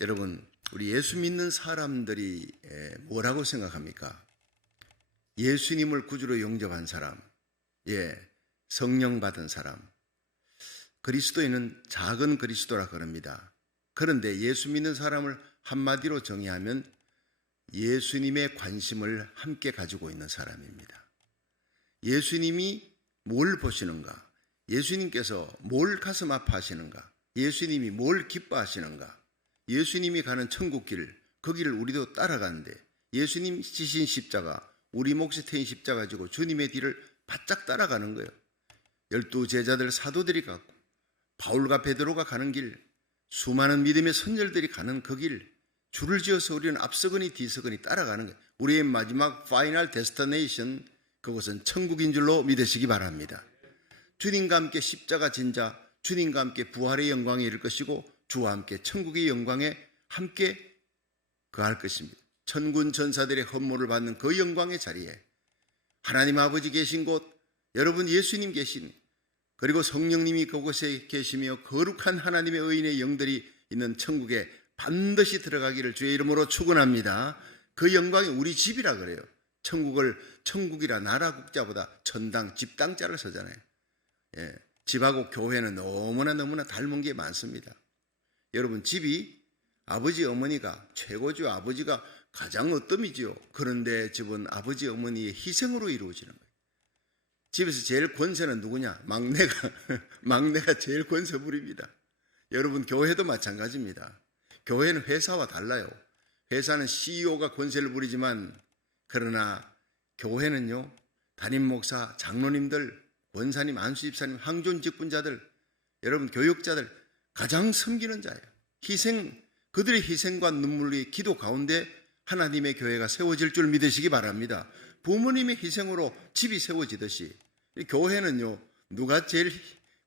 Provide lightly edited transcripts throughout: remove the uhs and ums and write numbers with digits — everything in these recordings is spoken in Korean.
여러분, 우리 예수 믿는 사람들이 뭐라고 생각합니까? 예수님을 구주로 영접한 사람, 성령 받은 사람, 그리스도인은 작은 그리스도라 그럽니다. 그런데 예수 믿는 사람을 한마디로 정의하면 예수님의 관심을 함께 가지고 있는 사람입니다. 예수님이 뭘 보시는가? 예수님께서 뭘 가슴 아파하시는가? 예수님이 뭘 기뻐하시는가? 예수님이 가는 천국길, 그 길을 우리도 따라가는데 예수님 지신 십자가, 우리 몫이 태인 십자가 가지고 주님의 뒤를 바짝 따라가는 거예요. 12 제자들 사도들이 갔고 바울과 베드로가 가는 길, 수많은 믿음의 선열들이 가는 그 길, 줄을 지어서 우리는 앞서거니 뒤서거니 따라가는 거예요. 우리의 마지막 파이널 데스티네이션, 그것은 천국인 줄로 믿으시기 바랍니다. 주님과 함께 십자가 진 자, 주님과 함께 부활의 영광에 이를 것이고 주와 함께 천국의 영광에 함께 거할 것입니다. 천군 천사들의 헌물을 받는 그 영광의 자리에 하나님 아버지 계신 곳, 여러분 예수님 계신, 그리고 성령님이 그곳에 계시며 거룩한 하나님의 의인의 영들이 있는 천국에 반드시 들어가기를 주의 이름으로 축원합니다. 그 영광이 우리 집이라 그래요. 천국이라 나라 국자보다 천당, 집당자를 쓰잖아요. 집하고 교회는 너무나 닮은 게 많습니다. 여러분, 집이 아버지 어머니가 최고죠. 아버지가 가장 으뜸이지요. 그런데 집은 아버지 어머니의 희생으로 이루어지는 거예요. 집에서 제일 권세는 누구냐? 막내가 제일 권세 부립니다. 여러분, 교회도 마찬가지입니다. 교회는 회사와 달라요. 회사는 CEO가 권세를 부리지만, 그러나 교회는요, 담임 목사, 장로님들, 원사님, 안수집사님, 항존 직분자들, 여러분 교육자들 가장 섬기는 자예요. 그들의 희생과 눈물의 기도 가운데 하나님의 교회가 세워질 줄 믿으시기 바랍니다. 부모님의 희생으로 집이 세워지듯이 교회는요, 누가 제일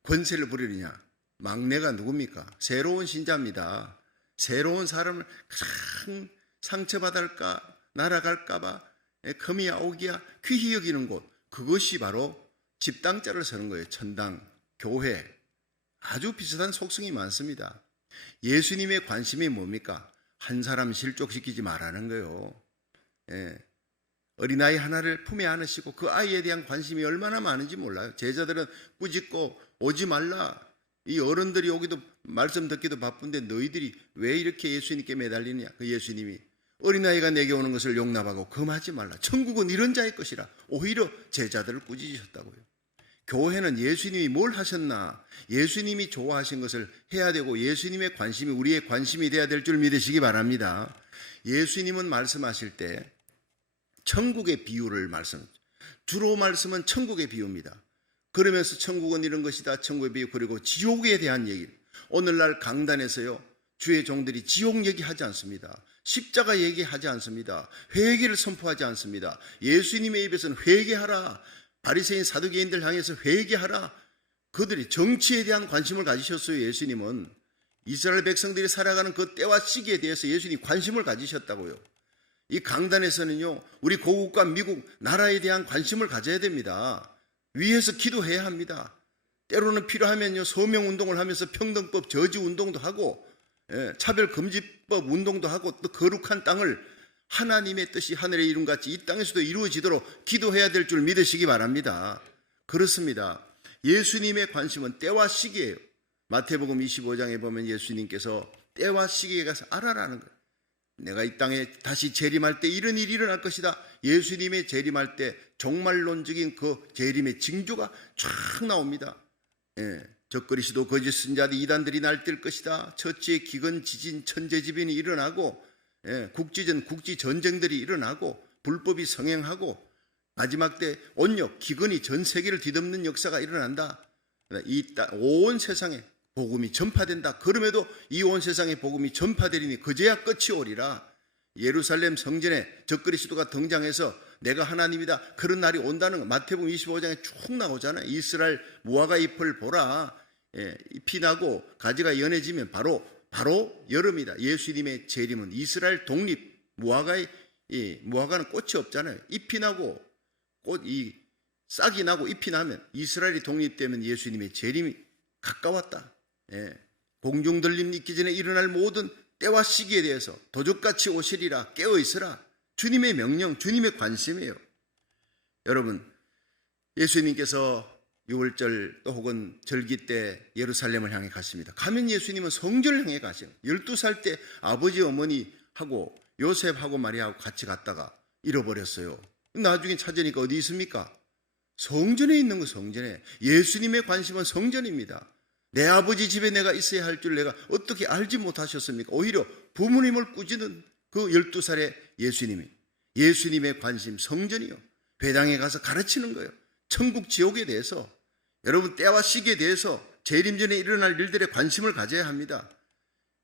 권세를 부리느냐? 막내가 누굽니까? 새로운 신자입니다. 새로운 사람을 가장 상처받을까, 날아갈까봐 금이야 오기야 귀히 여기는 곳, 그것이 바로 집당자를 서는 거예요. 천당, 교회. 아주 비슷한 속성이 많습니다. 예수님의 관심이 뭡니까? 한 사람 실족시키지 말라는 거예요. 어린아이 하나를 품에 안으시고 그 아이에 대한 관심이 얼마나 많은지 몰라요. 제자들은 꾸짖고 오지 말라. 이 어른들이 오기도 말씀 듣기도 바쁜데 너희들이 왜 이렇게 예수님께 매달리느냐? 그 예수님이 어린아이가 내게 오는 것을 용납하고 금하지 말라. 천국은 이런 자의 것이라. 오히려 제자들을 꾸짖으셨다고요. 교회는 예수님이 뭘 하셨나? 예수님이 좋아하신 것을 해야 되고 예수님의 관심이 우리의 관심이 돼야 될 줄 믿으시기 바랍니다. 예수님은 말씀하실 때 천국의 비유를 주로 말씀은 천국의 비유입니다. 그러면서 천국은 이런 것이다, 천국의 비유, 그리고 지옥에 대한 얘기. 오늘날 강단에서요, 주의 종들이 지옥 얘기하지 않습니다. 십자가 얘기하지 않습니다. 회개를 선포하지 않습니다. 예수님의 입에서는 회개하라, 바리새인 사두개인들 향해서 회개하라. 그들이 정치에 대한 관심을 가지셨어요. 예수님은 이스라엘 백성들이 살아가는 그 때와 시기에 대해서 예수님이 관심을 가지셨다고요. 이 강단에서는요, 우리 고국과 미국 나라에 대한 관심을 가져야 됩니다. 위에서 기도해야 합니다. 때로는 필요하면요, 서명운동을 하면서 평등법 저지 운동도 하고 차별금지법 운동도 하고 또 거룩한 땅을 하나님의 뜻이 하늘의 이름같이 이 땅에서도 이루어지도록 기도해야 될 줄 믿으시기 바랍니다. 그렇습니다. 예수님의 관심은 때와 시기예요. 마태복음 25장에 보면 예수님께서 때와 시기에 가서 알아라는 거예요. 내가 이 땅에 다시 재림할 때 이런 일이 일어날 것이다. 예수님의 재림할 때 종말론적인 그 재림의 징조가 쫙 나옵니다. 적그리스도 거짓 선자들 이단들이 날뛸 것이다. 첫째 기근 지진 천재지변이 일어나고 국지전 국지전쟁들이 일어나고 불법이 성행하고 마지막 때 온역 기근이 전 세계를 뒤덮는 역사가 일어난다. 온 세상에 복음이 전파된다. 그럼에도 이 온 세상에 복음이 전파되리니 그제야 끝이 오리라. 예루살렘 성전에 적그리스도가 등장해서 내가 하나님이다, 그런 날이 온다는 거 마태복음 25장에 쭉 나오잖아요. 이스라엘 무화과 잎을 보라. 잎이 나고 가지가 연해지면 바로 여름이다. 예수님의 재림은 이스라엘 독립. 무화과는 꽃이 없잖아요. 잎이 나고 싹이 나고 잎이 나면 이스라엘이 독립되면 예수님의 재림이 가까웠다. 공중 들림 있기 전에 일어날 모든 때와 시기에 대해서 도적같이 오시리라 깨어있으라. 주님의 명령, 주님의 관심이에요. 여러분, 예수님께서 6월절 또 혹은 절기 때 예루살렘을 향해 가십니다. 가면 예수님은 성전을 향해 가시요. 12살 때 아버지 어머니하고 요셉하고 마리아하고 같이 갔다가 잃어버렸어요. 나중에 찾으니까 어디 있습니까? 성전에 있는 거, 성전에. 예수님의 관심은 성전입니다. 내 아버지 집에 내가 있어야 할 줄 내가 어떻게 알지 못하셨습니까? 오히려 부모님을 꾸짖는 그 12살의 예수님의 관심 성전이요. 회당에 가서 가르치는 거예요. 천국 지옥에 대해서, 여러분 때와 시기에 대해서 재림 전에 일어날 일들에 관심을 가져야 합니다.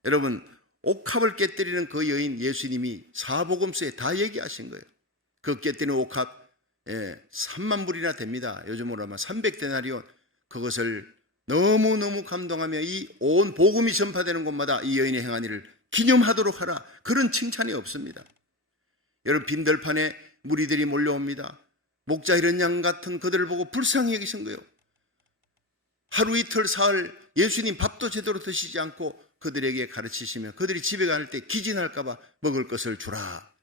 여러분, 옥합을 깨뜨리는 그 여인 예수님이 사복음서에 다 얘기하신 거예요. 그 깨뜨리는 옥합 3만 불이나 됩니다. 요즘으로 아마 300데나리온. 그것을 너무너무 감동하며 이 온 복음이 전파되는 곳마다 이 여인의 행한 일을 기념하도록 하라. 그런 칭찬이 없습니다. 여러분, 빈들판에 무리들이 몰려옵니다. 목자 이런 양 같은 그들을 보고 불쌍히 여기신 거예요. 하루 이틀 사흘 예수님 밥도 제대로 드시지 않고 그들에게 가르치시며 그들이 집에 갈 때 기진할까 봐 먹을 것을 주라.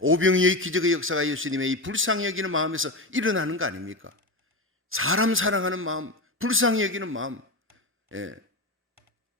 오병이의 기적의 역사가 예수님의 이 불쌍히 여기는 마음에서 일어나는 거 아닙니까? 사람 사랑하는 마음, 불쌍히 여기는 마음.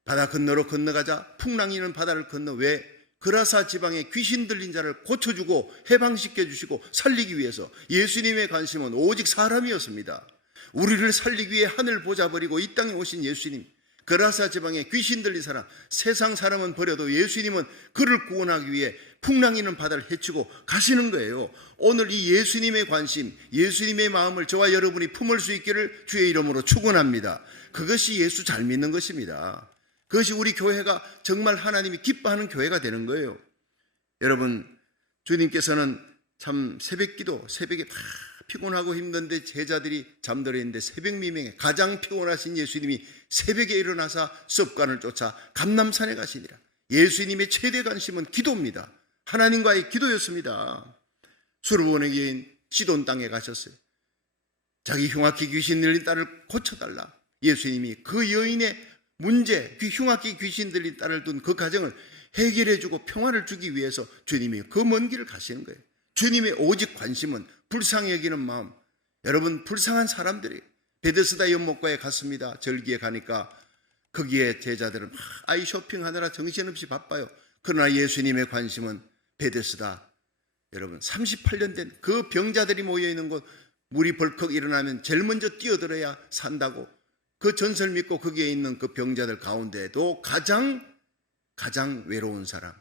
바다 건너로 건너가자 풍랑이는 바다를 건너 왜? 그라사 지방에 귀신 들린 자를 고쳐주고 해방시켜주시고 살리기 위해서. 예수님의 관심은 오직 사람이었습니다. 우리를 살리기 위해 하늘 보좌버리고 이 땅에 오신 예수님, 그라사 지방에 귀신 들린 사람, 세상 사람은 버려도 예수님은 그를 구원하기 위해 풍랑이는 바다를 헤치고 가시는 거예요. 오늘 이 예수님의 관심, 예수님의 마음을 저와 여러분이 품을 수 있기를 주의 이름으로 축원합니다. 그것이 예수 잘 믿는 것입니다. 그것이 우리 교회가 정말 하나님이 기뻐하는 교회가 되는 거예요. 여러분, 주님께서는 참 새벽기도, 새벽에 다 피곤하고 힘든데 제자들이 잠들어 있는데 새벽 미명에 가장 피곤하신 예수님이 새벽에 일어나서 습관을 쫓아 감람산에 가시니라. 예수님의 최대 관심은 기도입니다. 하나님과의 기도였습니다. 수르보네 여인 시돈 땅에 가셨어요. 자기 흉악히 귀신 들린 딸을 고쳐달라. 예수님이 그 여인의 문제, 흉악히 귀신 들린 딸을 둔 그 가정을 해결해주고 평화를 주기 위해서 주님이 그 먼 길을 가시는 거예요. 주님의 오직 관심은 불쌍히 여기는 마음. 여러분, 불쌍한 사람들이 베데스다 연못가에 갔습니다. 절기에 가니까 거기에 제자들은 막 아이 쇼핑하느라 정신없이 바빠요. 그러나 예수님의 관심은 베데스다. 여러분, 38년 된 그 병자들이 모여있는 곳, 물이 벌컥 일어나면 제일 먼저 뛰어들어야 산다고 그 전설 믿고 거기에 있는 그 병자들 가운데도 가장 외로운 사람,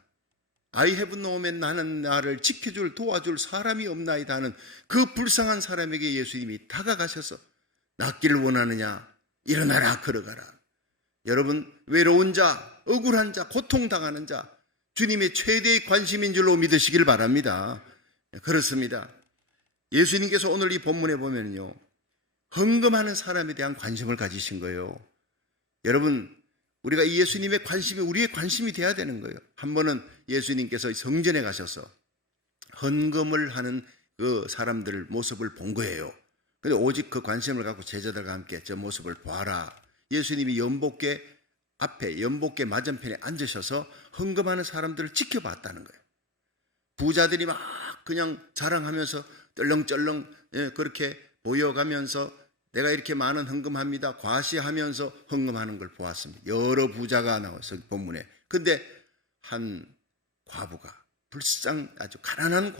I have no man, 나는 나를 지켜줄 도와줄 사람이 없나이다 하는 그 불쌍한 사람에게 예수님이 다가가셔서 낫기를 원하느냐, 일어나라 걸어가라. 여러분, 외로운 자, 억울한 자, 고통당하는 자, 주님의 최대의 관심인 줄로 믿으시길 바랍니다. 그렇습니다. 예수님께서 오늘 이 본문에 보면요, 헌금하는 사람에 대한 관심을 가지신 거예요. 여러분, 우리가 이 예수님의 관심이 우리의 관심이 돼야 되는 거예요. 한 번은 예수님께서 성전에 가셔서 헌금을 하는 그 사람들 모습을 본 거예요. 근데 오직 그 관심을 갖고 제자들과 함께 저 모습을 보아라. 예수님이 연복계 앞에, 연복계 맞은편에 앉으셔서 헌금하는 사람들을 지켜봤다는 거예요. 부자들이 막 그냥 자랑하면서 떨렁쩔렁 그렇게 보여가면서 내가 이렇게 많은 헌금합니다, 과시하면서 헌금하는 걸 보았습니다. 여러 부자가 나와서 본문에. 근데 한 과부가, 아주 가난한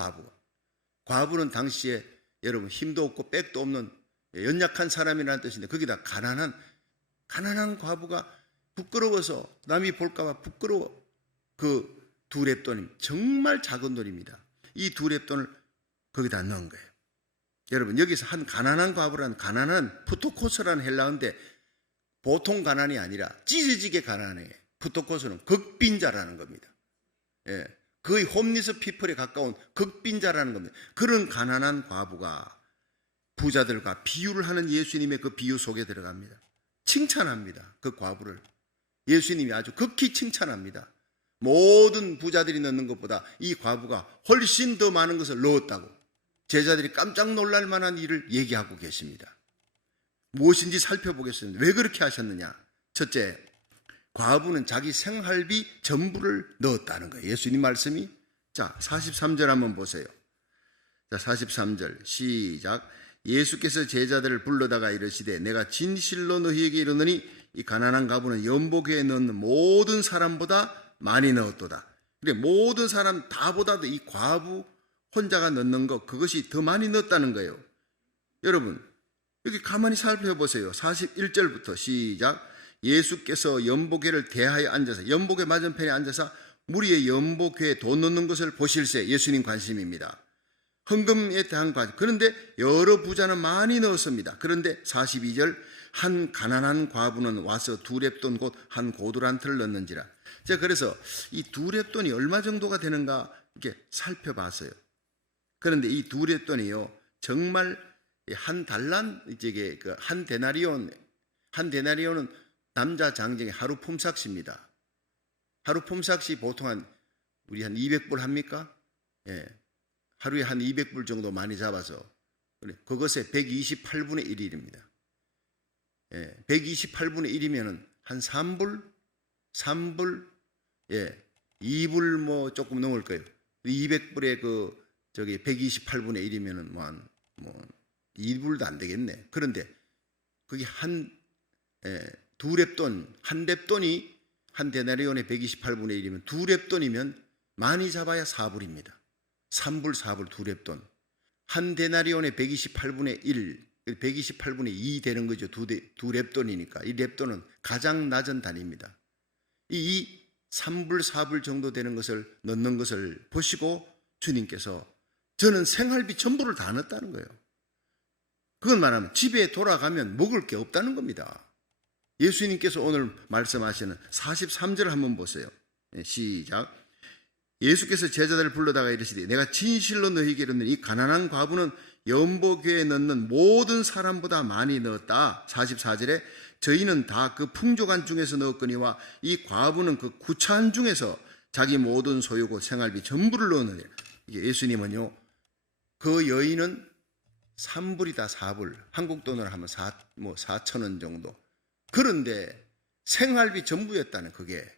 과부는 당시에 여러분 힘도 없고 백도 없는 연약한 사람이라는 뜻인데 거기다 가난한 과부가 부끄러워서 남이 볼까봐 부끄러워 그 두 렙돈, 정말 작은 돈입니다. 이 두 렙돈을 거기다 넣은 거예요. 여러분, 여기서 한 가난한 과부라는, 가난한 푸토코스라는 헬라어인데 보통 가난이 아니라 찢어지게 가난해. 푸토코스는 극빈자라는 겁니다. 거의 홈리스 피플에 가까운 극빈자라는 겁니다. 그런 가난한 과부가 부자들과 비유를 하는 예수님의 그 비유 속에 들어갑니다. 칭찬합니다. 그 과부를 예수님이 아주 극히 칭찬합니다. 모든 부자들이 넣는 것보다 이 과부가 훨씬 더 많은 것을 넣었다고 제자들이 깜짝 놀랄 만한 일을 얘기하고 계십니다. 무엇인지 살펴보겠습니다. 왜 그렇게 하셨느냐? 첫째, 과부는 자기 생활비 전부를 넣었다는 거예요. 예수님 말씀이. 자, 43절 한번 보세요. 자, 43절 시작. 예수께서 제자들을 불러다가 이르시되 내가 진실로 너희에게 이르노니 이 가난한 과부는 연복에 넣는 모든 사람보다 많이 넣었도다. 그래, 모든 사람 다보다도 이 과부 혼자가 넣는 것, 그것이 더 많이 넣었다는 거예요. 여러분, 여기 가만히 살펴보세요. 41절부터 시작. 예수께서 연복회를 대하여 앉아서, 연복회 맞은편에 앉아서 무리의 연복회에 돈 넣는 것을 보실세. 예수님 관심입니다. 헌금에 대한 관심. 그런데 여러 부자는 많이 넣었습니다. 그런데 42절, 한 가난한 과부는 와서 두 렙돈 곧 한 고두란트를 넣는지라. 제가 그래서 이 두 렙돈이 얼마 정도가 되는가 이렇게 살펴봤어요. 그런데 이 두 렙돈이요, 정말 한 달란, 이제 한 데나리온은 남자 장정의 하루 품삯입니다. 하루 품삯이 보통 우리 한 200불 합니까? 예. 하루에 한 200불 정도 많이 잡아서, 그것의 128분의 1입니다. 예. 128분의 1이면은 한 3불, 예. 2불 뭐 조금 넘을 거예요. 200불에 128분의 1이면은 뭐 2불도 안 되겠네. 그런데 그게 두 렙돈, 한 렙돈이 한 데나리온의 128분의 1이면 두 렙돈이면 많이 잡아야 4불입니다. 3불, 4불, 두 렙돈. 한 데나리온의 128분의 1, 128분의 2 되는 거죠. 두 렙돈이니까. 이 렙돈은 가장 낮은 단위입니다. 이 3불, 4불 정도 되는 것을 넣는 것을 보시고 주님께서 저는 생활비 전부를 다 넣었다는 거예요. 그건 말하면 집에 돌아가면 먹을 게 없다는 겁니다. 예수님께서 오늘 말씀하시는 43절 한번 보세요. 시작. 예수께서 제자들을 불러다가 이르시되 내가 진실로 너희에게 이르노니 이 가난한 과부는 연복회에 넣는 모든 사람보다 많이 넣었다. 44절에 저희는 다 그 풍족한 중에서 넣었거니와 이 과부는 그 구차한 중에서 자기 모든 소유고 생활비 전부를 넣었느니라. 예수님은요, 그 여인은 3불이다, 4불. 한국 돈으로 하면 4,000원 정도. 그런데 생활비 전부였다는 그게.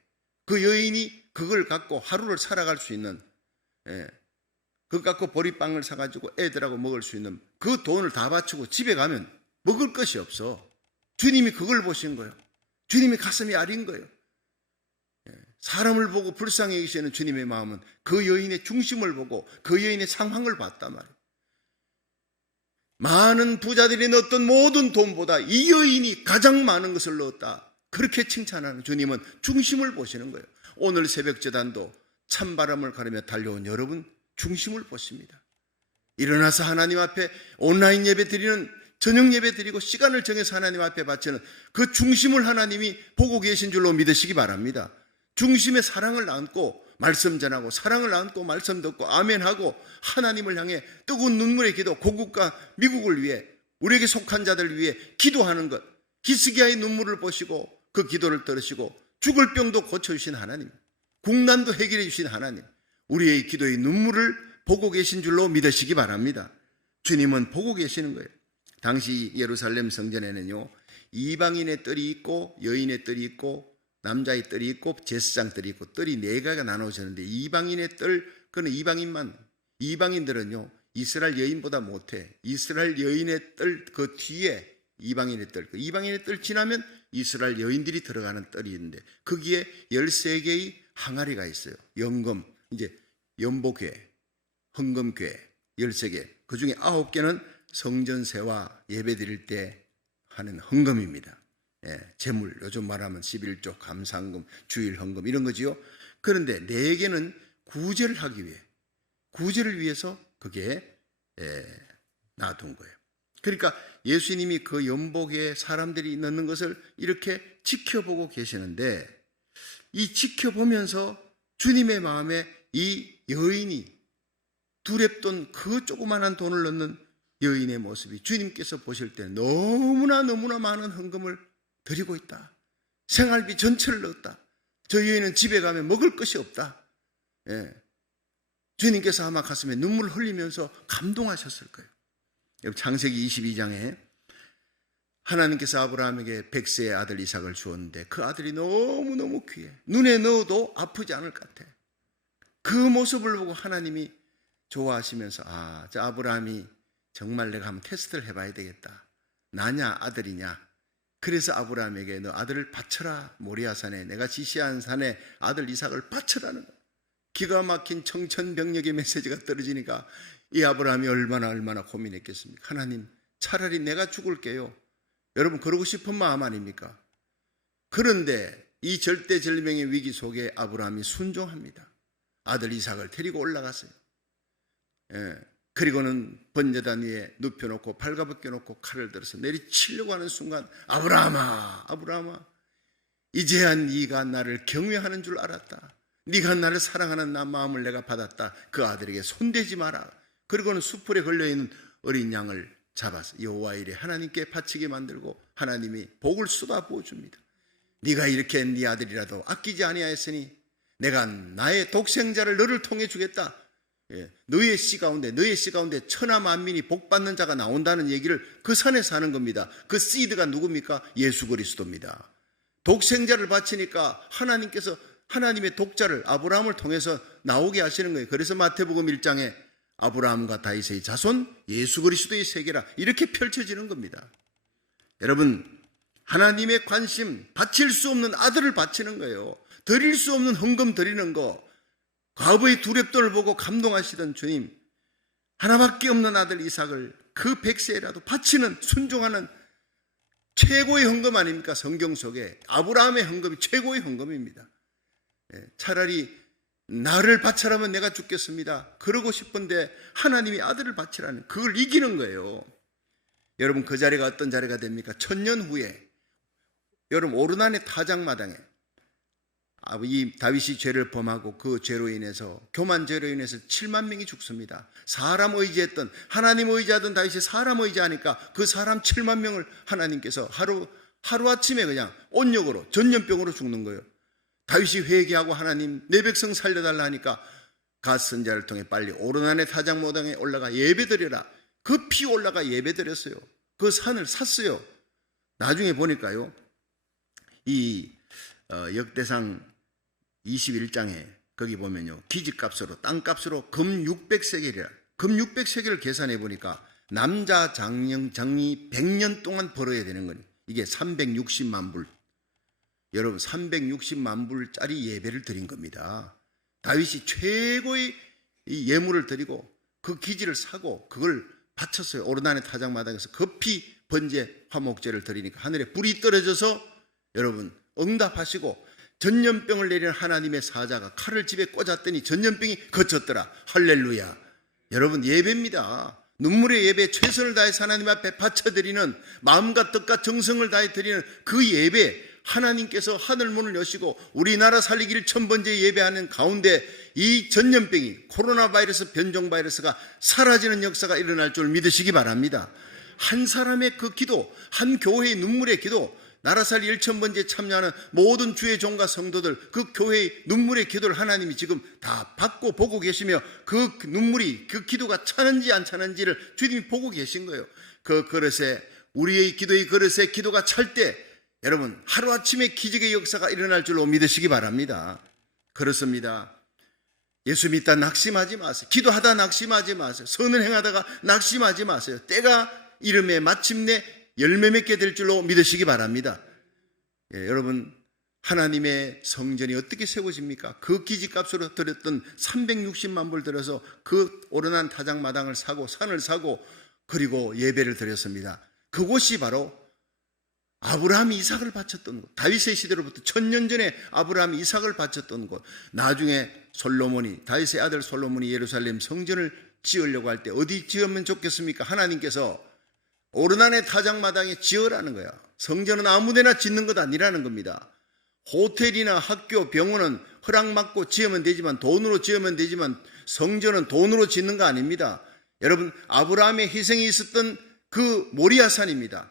그 여인이 그걸 갖고 하루를 살아갈 수 있는, 그거 갖고 보리빵을 사가지고 애들하고 먹을 수 있는 그 돈을 다 바치고 집에 가면 먹을 것이 없어. 주님이 그걸 보신 거예요. 주님이 가슴이 아린 거예요. 사람을 보고 불쌍히 여기시는 주님의 마음은 그 여인의 중심을 보고 그 여인의 상황을 봤단 말이에요. 많은 부자들이 넣었던 모든 돈보다 이 여인이 가장 많은 것을 넣었다. 그렇게 칭찬하는 주님은 중심을 보시는 거예요. 오늘 새벽 제단도 찬바람을 가르며 달려온 여러분 중심을 보십니다. 일어나서 하나님 앞에 온라인 예배 드리는, 저녁 예배 드리고 시간을 정해서 하나님 앞에 바치는 그 중심을 하나님이 보고 계신 줄로 믿으시기 바랍니다. 중심에 사랑을 안고 말씀 전하고 사랑을 안고 말씀 듣고 아멘하고 하나님을 향해 뜨거운 눈물의 기도, 고국과 미국을 위해 우리에게 속한 자들을 위해 기도하는 것, 히스기야의 눈물을 보시고 그 기도를 들으시고 죽을 병도 고쳐주신 하나님, 국난도 해결해 주신 하나님, 우리의 기도의 눈물을 보고 계신 줄로 믿으시기 바랍니다. 주님은 보고 계시는 거예요. 당시 예루살렘 성전에는요, 이방인의 뜰이 있고 여인의 뜰이 있고 남자의 뜰이 있고 제사장 뜰이 있고 뜰이 네 개가 나눠졌는데 이방인의 뜰, 그는 이방인들은요 이스라엘 여인보다 못해. 이스라엘 여인의 뜰 그 뒤에 이방인의 뜰, 그 이방인의 뜰 지나면 이스라엘 여인들이 들어가는 뜰이 있는데 거기에 13개의 항아리가 있어요. 연금, 이제 연복회, 헌금궤 13개, 그 중에 9개는 성전세와 예배 드릴 때 하는 헌금입니다. 재물, 요즘 말하면 11조, 감사헌금, 주일 헌금 이런 거지요. 그런데 4개는 구제를 하기 위해, 구제를 위해서 그게 놔둔 거예요. 그러니까 예수님이 그 연복에 사람들이 넣는 것을 이렇게 지켜보고 계시는데, 이 지켜보면서 주님의 마음에 이 여인이 두 렙돈, 그 조그만한 돈을 넣는 여인의 모습이 주님께서 보실 때 너무나 많은 헌금을 드리고 있다. 생활비 전체를 넣었다. 저 여인은 집에 가면 먹을 것이 없다. 주님께서 아마 가슴에 눈물을 흘리면서 감동하셨을 거예요. 창세기 22장에 하나님께서 아브라함에게 100세의 아들 이삭을 주었는데 그 아들이 너무너무 귀해. 눈에 넣어도 아프지 않을 것 같아. 그 모습을 보고 하나님이 좋아하시면서 저 아브라함이 정말 내가 한번 테스트를 해봐야 되겠다. 나냐 아들이냐. 그래서 아브라함에게 너 아들을 바쳐라. 모리아산에 내가 지시한 산에 아들 이삭을 바쳐라는 거야. 기가 막힌 청천벽력의 메시지가 떨어지니까 이 아브라함이 얼마나 고민했겠습니까? 하나님 차라리 내가 죽을게요. 여러분 그러고 싶은 마음 아닙니까? 그런데 이 절대절명의 위기 속에 아브라함이 순종합니다. 아들 이삭을 데리고 올라갔어요. 그리고는 번제단 위에 눕혀놓고 발가벗겨놓고 칼을 들어서 내리치려고 하는 순간 아브라함아 이제야 네가 나를 경외하는 줄 알았다. 네가 나를 사랑하는 나 마음을 내가 받았다. 그 아들에게 손대지 마라. 그리고는 숯불에 걸려있는 어린 양을 잡아서 여호와 이레 하나님께 바치게 만들고 하나님이 복을 쏟아부어 줍니다. 네가 이렇게 네 아들이라도 아끼지 아니하였으니 내가 나의 독생자를 너를 통해 주겠다. 너의 씨 가운데 천하 만민이 복받는 자가 나온다는 얘기를 그 산에서 하는 겁니다. 그 씨드가 누굽니까? 예수 그리스도입니다. 독생자를 바치니까 하나님께서 하나님의 독자를 아브라함을 통해서 나오게 하시는 거예요. 그래서 마태복음 1장에 아브라함과 다윗의 자손 예수 그리스도의 세계라 이렇게 펼쳐지는 겁니다. 여러분 하나님의 관심, 바칠 수 없는 아들을 바치는 거예요. 드릴 수 없는 헌금 드리는 거. 과부의 두렵돈을 보고 감동하시던 주님, 하나밖에 없는 아들 이삭을 그 100세라도 바치는 순종하는 최고의 헌금 아닙니까? 성경 속에 아브라함의 헌금이 최고의 헌금입니다. 차라리 나를 바쳐라면 내가 죽겠습니다. 그러고 싶은데 하나님이 아들을 바치라는 그걸 이기는 거예요. 여러분 그 자리가 어떤 자리가 됩니까? 1000년 후에 여러분 오르난의 타작마당에 이 다윗이 죄를 범하고 그 죄로 인해서 교만 죄로 인해서 7만 명이 죽습니다. 사람 의지했던 하나님 의지하던 다윗이 사람 의지하니까 그 사람 7만 명을 하나님께서 하루아침에 그냥 온역으로 전염병으로 죽는 거예요. 다윗이 회개하고 하나님 내 백성 살려달라 하니까 갓 선지자를 통해 빨리 오르난의 타작마당에 올라가 예배드려라. 급히 올라가 예배드렸어요. 그 산을 샀어요. 나중에 보니까요 이 역대상 21장에 거기 보면요 기지값으로 땅값으로 금 600세겔이라 금 600세겔을 계산해 보니까 남자 장이 100년 동안 벌어야 되는 거니 이게 360만 불. 여러분 360만 불짜리 예배를 드린 겁니다. 다윗이 최고의 이 예물을 드리고 그 기지를 사고 그걸 바쳤어요. 오르난의 타작마당에서 급히 번제 화목제를 드리니까 하늘에 불이 떨어져서 여러분 응답하시고 전염병을 내리는 하나님의 사자가 칼을 집에 꽂았더니 전염병이 그쳤더라. 할렐루야. 여러분 예배입니다. 눈물의 예배, 최선을 다해서 하나님 앞에 바쳐드리는 마음과 뜻과 정성을 다해 드리는 그 예배, 하나님께서 하늘문을 여시고 우리나라 살리기를 1000번째 예배하는 가운데 이 전염병이 코로나 바이러스 변종 바이러스가 사라지는 역사가 일어날 줄 믿으시기 바랍니다. 한 사람의 그 기도, 한 교회의 눈물의 기도, 나라살이 1000번째 참여하는 모든 주의 종과 성도들 그 교회의 눈물의 기도를 하나님이 지금 다 받고 보고 계시며 그 눈물이 그 기도가 차는지 안 차는지를 주님이 보고 계신 거예요. 그 그릇에 우리의 기도의 그릇에 기도가 찰 때 여러분 하루아침에 기적의 역사가 일어날 줄로 믿으시기 바랍니다. 그렇습니다. 예수 믿다 낙심하지 마세요. 기도하다 낙심하지 마세요. 선을 행하다가 낙심하지 마세요. 때가 이름에 마침내 열매 맺게 될 줄로 믿으시기 바랍니다. 여러분 하나님의 성전이 어떻게 세워집니까? 그 기지값으로 들였던 360만 불 들여서 그 오르난 타작마당을 사고 산을 사고 그리고 예배를 드렸습니다. 그곳이 바로 아브라함이 이삭을 바쳤던 곳, 다윗의 시대로부터 1000년 전에 아브라함이 이삭을 바쳤던 곳. 나중에 솔로몬이 다윗의 아들 솔로몬이 예루살렘 성전을 지으려고 할 때 어디 지으면 좋겠습니까? 하나님께서 오르난의 타작마당에 지으라는 거야. 성전은 아무데나 짓는 것 아니라는 겁니다. 호텔이나 학교, 병원은 허락받고 지으면 되지만 돈으로 지으면 되지만 성전은 돈으로 짓는 거 아닙니다. 여러분 아브라함의 희생이 있었던 그 모리아산입니다.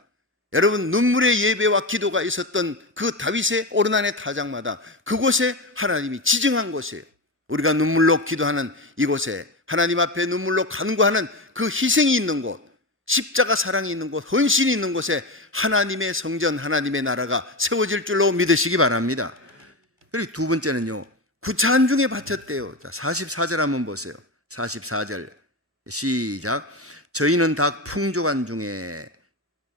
여러분 눈물의 예배와 기도가 있었던 그 다윗의 오르난의 타작마당 그곳에 하나님이 지정한 곳이에요. 우리가 눈물로 기도하는 이곳에 하나님 앞에 눈물로 간구하는 그 희생이 있는 곳 십자가 사랑이 있는 곳, 헌신이 있는 곳에 하나님의 성전, 하나님의 나라가 세워질 줄로 믿으시기 바랍니다. 그리고 두 번째는요, 구차한 중에 바쳤대요. 자, 44절 한번 보세요. 44절 시작. 저희는 다 풍족한 중에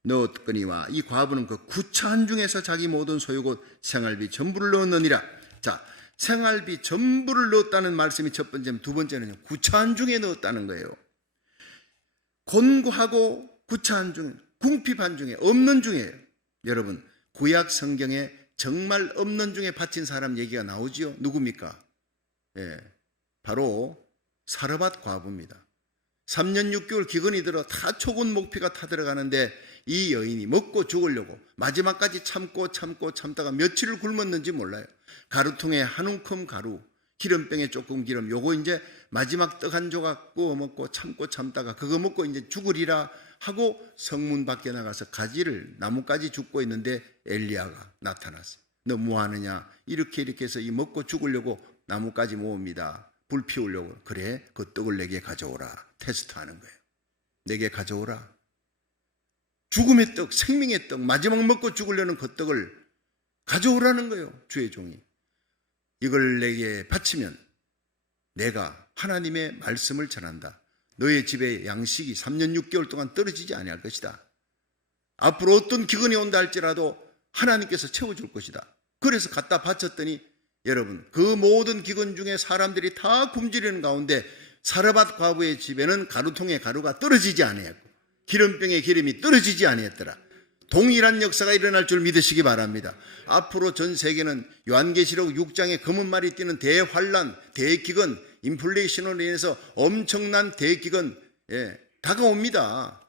넣었거니와 이 과부는 그 구차한 중에서 자기 모든 소유 곧 생활비 전부를 넣었느니라. 자, 생활비 전부를 넣었다는 말씀이 첫 번째면, 두 번째는 구차한 중에 넣었다는 거예요. 곤고하고 구차한 중에, 궁핍한 중에, 없는 중에. 여러분, 구약 성경에 정말 없는 중에 바친 사람 얘기가 나오지요. 누굽니까? 예, 바로 사르밧 과부입니다. 3년 6개월 기근이 들어 다 초군 목피가 타들어가는데 이 여인이 먹고 죽으려고 마지막까지 참다가 며칠을 굶었는지 몰라요. 가루통에 한 움큼 가루, 기름병에 조금 기름, 요거 이제 마지막 떡 한 조각 구워 먹고 참다가 그거 먹고 이제 죽으리라 하고 성문 밖에 나가서 가지를, 나뭇가지 줍고 있는데 엘리야가 나타났어요. 너 뭐 하느냐? 이렇게 해서 이 먹고 죽으려고 나뭇가지 모읍니다. 불 피우려고. 그래, 그 떡을 내게 가져오라. 테스트하는 거예요. 내게 가져오라. 죽음의 떡, 생명의 떡, 마지막 먹고 죽으려는 그 떡을 가져오라는 거예요. 주의 종이. 이걸 내게 바치면 내가 하나님의 말씀을 전한다. 너의 집에 양식이 3년 6개월 동안 떨어지지 아니할 것이다. 앞으로 어떤 기근이 온다 할지라도 하나님께서 채워줄 것이다. 그래서 갖다 바쳤더니 여러분, 그 모든 기근 중에 사람들이 다 굶주리는 가운데 사르밧 과부의 집에는 가루통에 가루가 떨어지지 아니했고 기름병에 기름이 떨어지지 아니했더라. 동일한 역사가 일어날 줄 믿으시기 바랍니다. 앞으로 전 세계는 요한계시록 6장에 검은 말이 뛰는 대환란, 대기근, 인플레이션으로 인해서 엄청난 대기근 다가옵니다.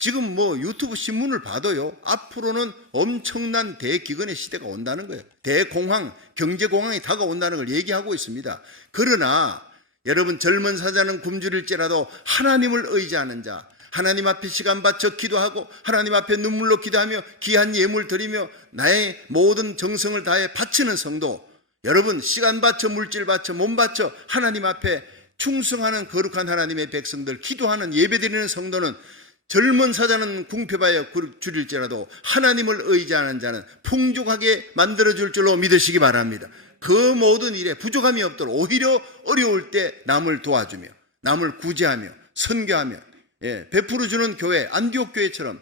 지금 뭐 유튜브 신문을 봐도요, 앞으로는 엄청난 대기근의 시대가 온다는 거예요. 대공황, 경제공황이 다가온다는 걸 얘기하고 있습니다. 그러나 여러분, 젊은 사자는 굶주릴지라도 하나님을 의지하는 자, 하나님 앞에 시간 바쳐 기도하고 하나님 앞에 눈물로 기도하며 귀한 예물 드리며 나의 모든 정성을 다해 바치는 성도, 여러분, 시간 바쳐 물질 바쳐 몸 바쳐 하나님 앞에 충성하는 거룩한 하나님의 백성들, 기도하는 예배드리는 성도는 젊은 사자는 궁핍하여 줄일지라도 하나님을 의지하는 자는 풍족하게 만들어줄 줄로 믿으시기 바랍니다. 그 모든 일에 부족함이 없도록 오히려 어려울 때 남을 도와주며 남을 구제하며 선교하며 베풀어주는 교회, 안디옥 교회처럼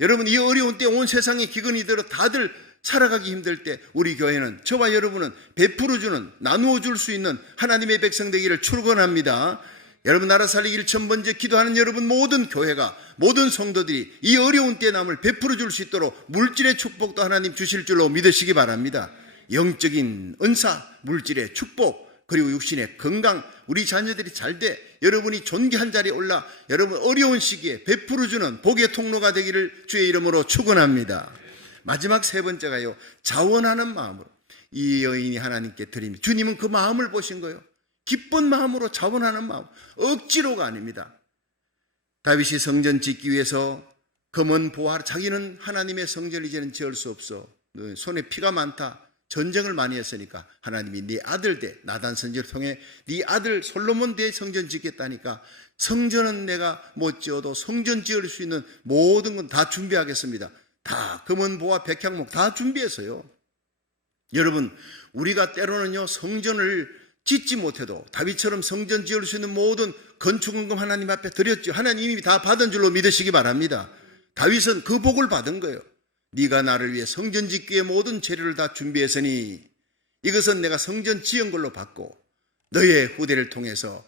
여러분, 이 어려운 때 온 세상에 기근이 들어 다들 살아가기 힘들 때 우리 교회는, 저와 여러분은 베풀어주는, 나누어줄 수 있는 하나님의 백성 되기를 축원합니다. 여러분, 나라 살리기 1000번째 기도하는 여러분 모든 교회가, 모든 성도들이 이 어려운 때에 남을 베풀어줄 수 있도록 물질의 축복도 하나님 주실 줄로 믿으시기 바랍니다. 영적인 은사, 물질의 축복, 그리고 육신의 건강, 우리 자녀들이 잘돼 여러분이 존귀한 자리에 올라 여러분 어려운 시기에 베풀어주는 복의 통로가 되기를 주의 이름으로 축원합니다. 마지막 세 번째가요, 자원하는 마음으로. 이 여인이 하나님께 드립니다. 주님은 그 마음을 보신 거예요. 기쁜 마음으로 자원하는 마음, 억지로가 아닙니다. 다윗이 성전 짓기 위해서 검은 보화, 자기는 하나님의 성전을 이제는 지을 수 없어, 손에 피가 많다, 전쟁을 많이 했으니까 하나님이 네 아들 대 나단 선지를 통해 네 아들 솔로몬 대 성전 짓겠다니까 성전은 내가 못 지어도 성전 지을 수 있는 모든 건 다 준비하겠습니다. 다 금은 보화 백향목 다 준비했어요. 여러분, 우리가 때로는요, 성전을 짓지 못해도 다윗처럼 성전 지을 수 있는 모든 건축원금 하나님 앞에 드렸죠. 하나님이 다 받은 줄로 믿으시기 바랍니다. 다윗은 그 복을 받은 거예요. 네가 나를 위해 성전 짓기의 모든 재료를 다 준비했으니 이것은 내가 성전 지은 걸로 받고 너의 후대를 통해서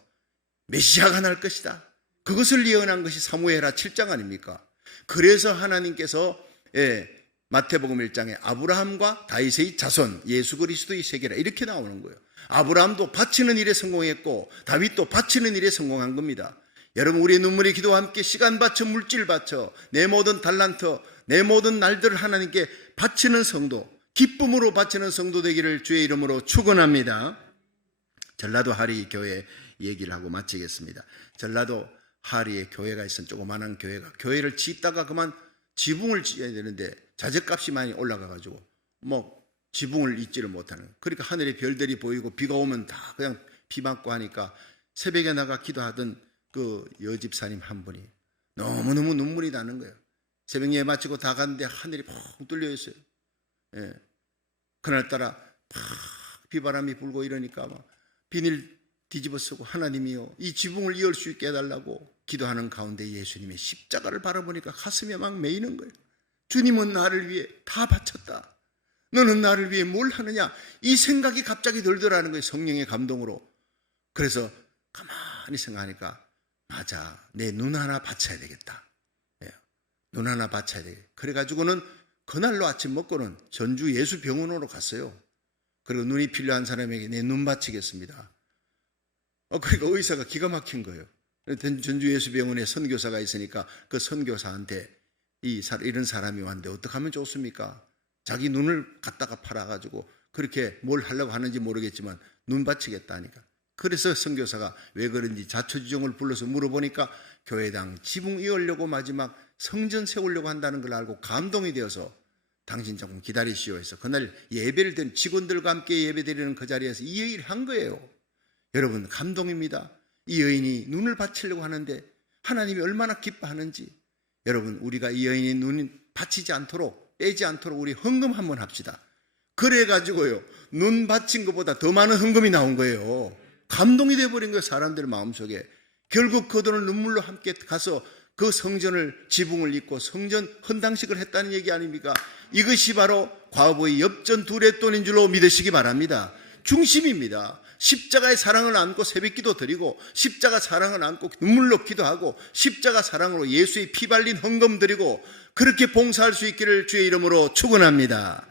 메시아가 날 것이다. 그것을 예언한 것이 사무엘하 7장 아닙니까? 그래서 하나님께서 마태복음 1장에 아브라함과 다윗의 자손 예수 그리스도의 세계라 이렇게 나오는 거예요. 아브라함도 바치는 일에 성공했고 다윗도 바치는 일에 성공한 겁니다. 여러분, 우리의 눈물의 기도와 함께 시간 바쳐 물질 바쳐 내 모든 달란트, 내 모든 날들을 하나님께 바치는 성도, 기쁨으로 바치는 성도 되기를 주의 이름으로 축원합니다. 전라도 하리 교회 얘기를 하고 마치겠습니다. 전라도 하리에 교회가 있었던 조그마한 교회가 교회를 짓다가 그만 지붕을 지어야 되는데 자재값이 많이 올라가가지고 지붕을 잇지를 못하는, 그러니까 하늘에 별들이 보이고 비가 오면 다 그냥 비 맞고 하니까 새벽에 나가 기도하던 그 여집사님 한 분이 너무너무 눈물이 나는 거예요. 새벽 예배 마치고 다 갔는데 하늘이 펑 뚫려 있어요. 예. 그날따라 팍 비바람이 불고 이러니까 막 비닐 뒤집어 쓰고 하나님이요 이 지붕을 이을 수 있게 해달라고 기도하는 가운데 예수님의 십자가를 바라보니까 가슴에 막 메이는 거예요. 주님은 나를 위해 다 바쳤다. 너는 나를 위해 뭘 하느냐? 이 생각이 갑자기 들더라는 거예요. 성령의 감동으로. 그래서 가만히 생각하니까 맞아. 내 눈 하나 바쳐야 되겠다. 눈 하나 바쳐야 되겠다. 그래가지고는 그날로 아침 먹고는 전주 예수병원으로 갔어요. 그리고 눈이 필요한 사람에게 내 눈 바치겠습니다. 그러니까 의사가 기가 막힌 거예요. 전주 예수병원에 선교사가 있으니까 그 선교사한테 이런 사람이 왔는데 어떻게 하면 좋습니까? 자기 눈을 갖다가 팔아가지고 그렇게 뭘 하려고 하는지 모르겠지만 눈 바치겠다니까. 그래서 선교사가 왜 그런지 자초지종을 불러서 물어보니까 교회당 지붕 이으려고 마지막 성전 세우려고 한다는 걸 알고 감동이 되어서 당신 조금 기다리시오 해서 그날 예배를 드린 직원들과 함께 예배 드리는 그 자리에서 이 얘기를 한 거예요. 여러분 감동입니다. 이 여인이 눈을 바치려고 하는데 하나님이 얼마나 기뻐하는지. 여러분 우리가 이 여인이 눈을 바치지 않도록 빼지 않도록 우리 헌금 한번 합시다. 그래가지고요 눈 바친 것보다 더 많은 헌금이 나온 거예요. 감동이 돼버린 거예요. 사람들 마음속에. 결국 그들은 눈물로 함께 가서 그 성전을 지붕을 잇고 성전 헌당식을 했다는 얘기 아닙니까? 이것이 바로 과부의 엽전 두레돈인 줄로 믿으시기 바랍니다. 중심입니다. 십자가의 사랑을 안고 새벽기도 드리고 십자가 사랑을 안고 눈물로 기도하고 십자가 사랑으로 예수의 피 발린 헌금 드리고 그렇게 봉사할 수 있기를 주의 이름으로 축원합니다.